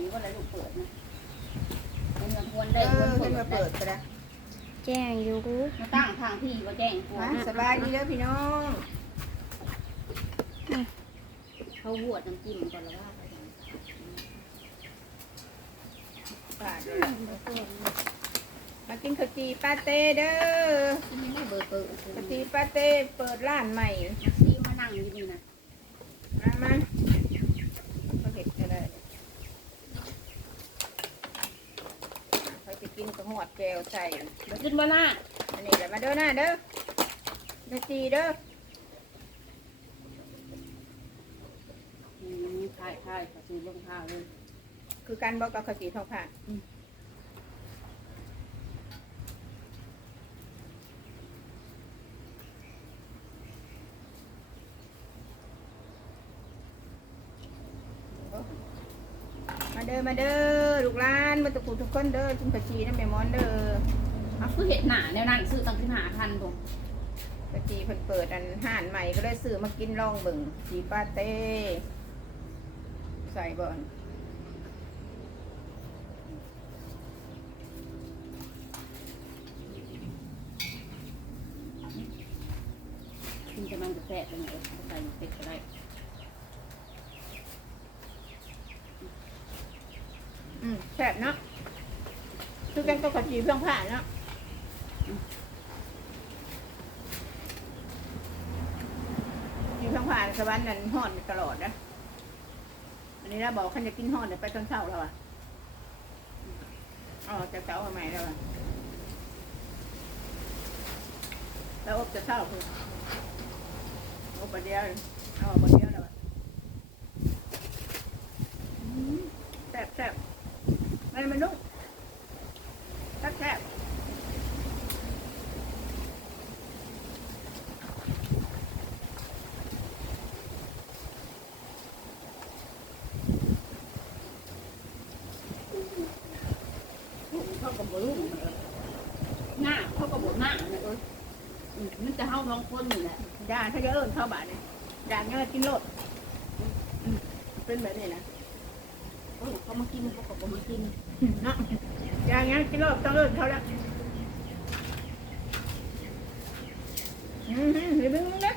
อยู่ก็เลยลูกเปิดนะมันยังควรเอได้ควอรขึ้นมาเปิเปิดดไปแล้วแจ้งอยู่มาตั้งทางที่ว่าแจ้งกลัวสบายดีเด้อพี่น้องเขาหวดน้ำจิ้มก่อนแล้วว่าไปกันฝากเลยมากินข้าวจีปาเต้เด้อที่นี่ไม่เบอร์เปิดข้าวจีปาเต้เปิดร้านใหม่ ซีมานั่งอยู่นี่นะ มามาเขาเห็ดก็ได้เขาจะ กินกระหอดแจวใส่เดี๋ยวขึ้นมาหน้าอันนี้แหละมาเด้อหน้าเด้อข้าวจีเด้ออืมใช่ใช่ขอซื้อรองเท้าเลย คือการบอกกับข้าวจีทองผ่า เด้อมาเด้อลูกหลานมาตะกูทุกคนเด้อกินข้าวจีน้ำแม่มอนเด้อเอาคือเห็ดหนาแนวนั้นซื้อตั้งที่หาพันตรงกะจีเพิ่นเปิดอันห่านใหม่ก็เลยซื้อมากินลองเบิ่งจีปาเต้ใส่บ่อนกินกำลังจะแสบไปหน่อยใส่เป็ดก็ได้ อืมแซ่บเนาะคือกันก็กะจีเพื่องผ่านเนาะจีเพื่องผ่านสวรรค์นั่นฮอดตลอดนะ อันนี้เราบอกคันจะกินฮอดเดี๋ยวไปตอนเช้าแล้วอะอ๋อจะเช้าทำไมแล้วอะแล้วอบจะเช้าคืออบประเดียวเอาประเดียวแล้วอะอืมแซ่บแซ่บมันมันนุ่มแซ่บแซ่บ เขากับบรุ่งหน้าเขากับบหน้าเนี่ยเอ้ยอื มมันจะเข้าท้องคนอยู่แหละยาถ้าจะเอิ้นเข้าบ้านเนี่ยยาเงี้ยกินโลดอืมเป็นแบบนี้นะเออเขามากินเขากับ่มากินเนาะยาเงี้ยกินโลดต้องเอิ้นเขาแล้วอืมฮึเดี๋ยวมึงเล็ก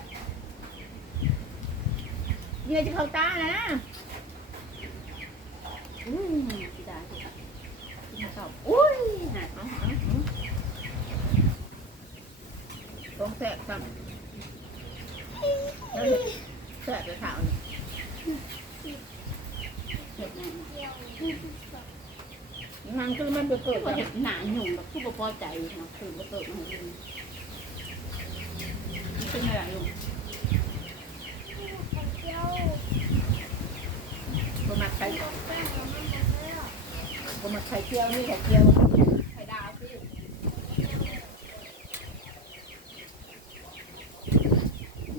เงี้ยจะเข้าตานะอืมสิได้สิได้กินข้าวอุ้ยน่ะเอาเอาเอา ต้องแสบซ้ำแล้วแสบไปเท้าเนี่ยเห็ดหยังมันก็มันเกิดคือแบว่าบเห็ดหนาหนุ่มแบบคือบ่พอใจเนาะคือบ่เติบมาให้กินมันเป็นอะไรลูกบะหมักไข่บะหมักไข่เจียวนี่ไข่เจียวไข่ดาวสิ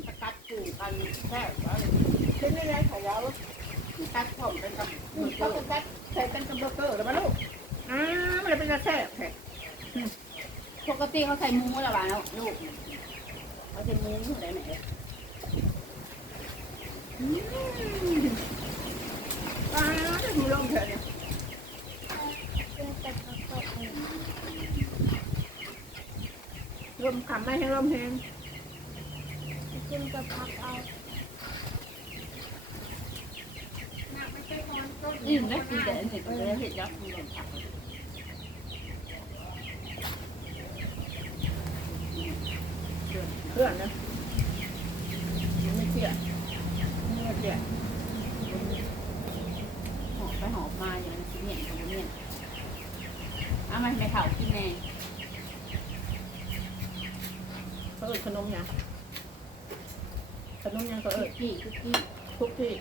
ตะกัดกู กันแค่ว่าขึ้นได้ไงไข่ดาวตัดผมเป็นกับเขาก็แซ่บใส่เป็นกัมเบอร์เกอร์แล้วมาลูกอ่ามันเป็นกระแซ่บแท้ปกติเขาใส่มูแล้วบ้านลูกเขาใส่มูอะไรไหนอ่าจะดูลมเถอะเนี่ยลมขำไม่ให้ลมแห้งขึ้นกับพัก อาอิ่มนะกินแต่เห็ดเลยเห็ดยักษ์มันหล่ผักเพื่อนนะยังไม่เชื่อไม่เชื่อหอบไปหอบมาอย่างนี้เนี่ยอย่างนี้เอามาในเผากินแน่เขาเอิดขนมยังขนมยังก็คุเอิกดกี้คุกกี้ทุกที่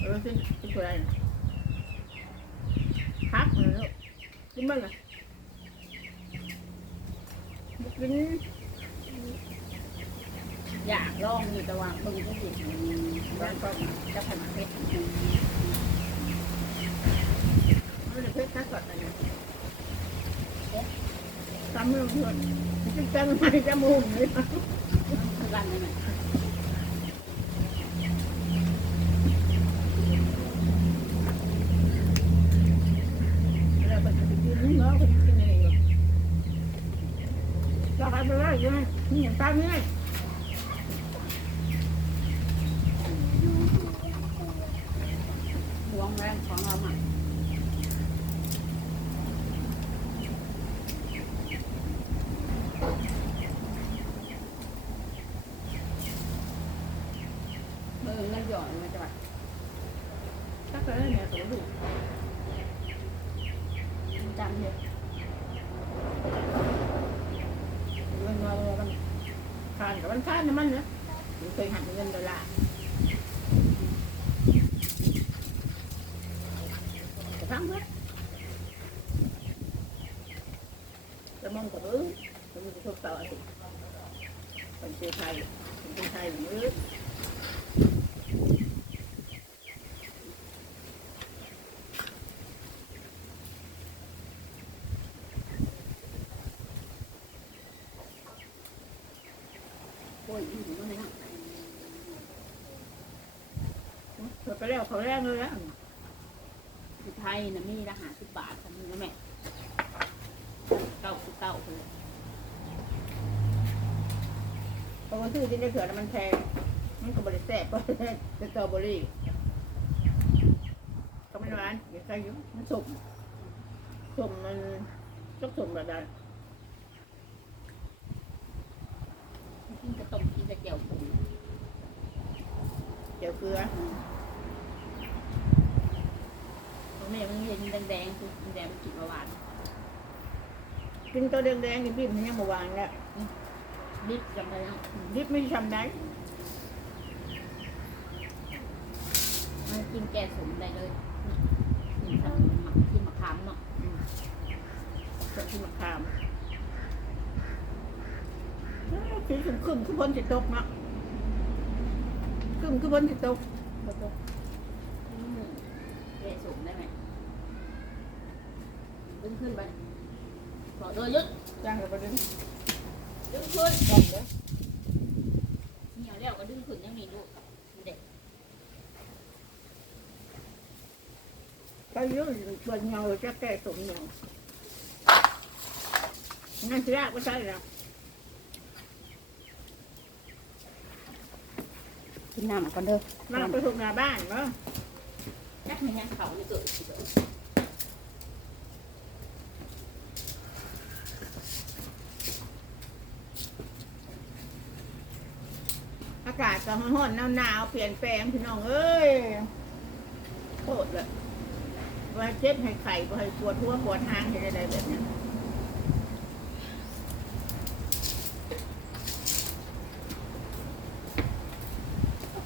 เออ สิกินตัวอะไรนะพักเลยลูกกินบ้างอะกินอยากลองอยู่แต่ว่าเบิ่งก็เห็นบ้านก็จะผัดเผ็ดไม่ได้เพชรนะสดอะไรนะทำให้เราเพื่อนกินแตงไม่จมูกเลยคือบ้านนี่แหละ ป้าเมื่อยห่วงแรงของเราอะเออเงินหย่อนมันจะแบบถ้าเกิดเนี่ยตัวลูกจำเลย เงินมาเลยมัน ทานกับมันทานน้ำมันนะเคยหันเงินดอลลาร์จะฟังเพื่อจะมองกับเออมันมีทุกต่อสิคนเชียไทยคนเชียไทยหรือ โอ้ยอีหนูก็ไม่นั่ง เขาไป แล้วเขาแรงเลยนะอยู่ไทยนะมีละหาสิบบาททำนี่นะแม่เก้าสิบเก้าเลยพราะว่าซื้อที่ได้เถื่อนมันแพงมันก็บริแซ่บก็สตรอเบอรี่ก็ไม่หวานอย่าใส่ยุ่มันสุกสุกมันสุกสุกแบบนั้นกินกระต้มกินกระเจียวปุ๋ยเดี๋ยวเกลือ แม่มันเห็นแดงๆคือแดงมันกินมาหวานกินตัวแดงๆนี่พี่มันยังมาวางแล้วนิดจำได้ยังดิบไม่ทำได้มันกินแก่สมได้เลยกินทำหมักกินมะขามเนาะส่วนที่มะขามสีขึ้นขึ้นขึ้นบนจะตกเนาะขึ้นขึ้นบนจะตกบ่ตก อืมแก่สมได้ไหมดึง ขึ้นไปขอโดยยึดจ้างกับประเด็นดึงขึ้นจ้างเลยเหนียวแล้วก็ดึงขึ้นยังมีลูกเด็กไปเยอะส่วนเงาจะแก้สมเงางั้นสิยากไม่ใช่หรอกกินน้ำก่อนเด้อมาไปถูกหน้าบ้านเนาะยักมันยังเขาไม่เกิดสิเด้อ อากาศก็ร้อนๆหนาวๆเปลี่ยนแปลงพี่น้องเอ้ยโคตรเลยว่าเจ็บให้ไข่ว่าให้ปวดหัวปวดหางให้อะไรแบบเนี้ย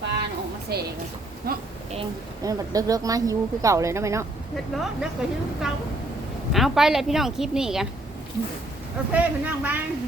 ปลาเนี่ยออกมาเสกเลยเนาะเองเดินแบบเลิกๆมาหิวคือเก่าเลยเนาะไหมเนาะเฮ็ดเนาะเด็กก็ยืมเก่าเอาไปเลยพี่น้องคลิปนี้กันโอเคพี่น้องบ้านบ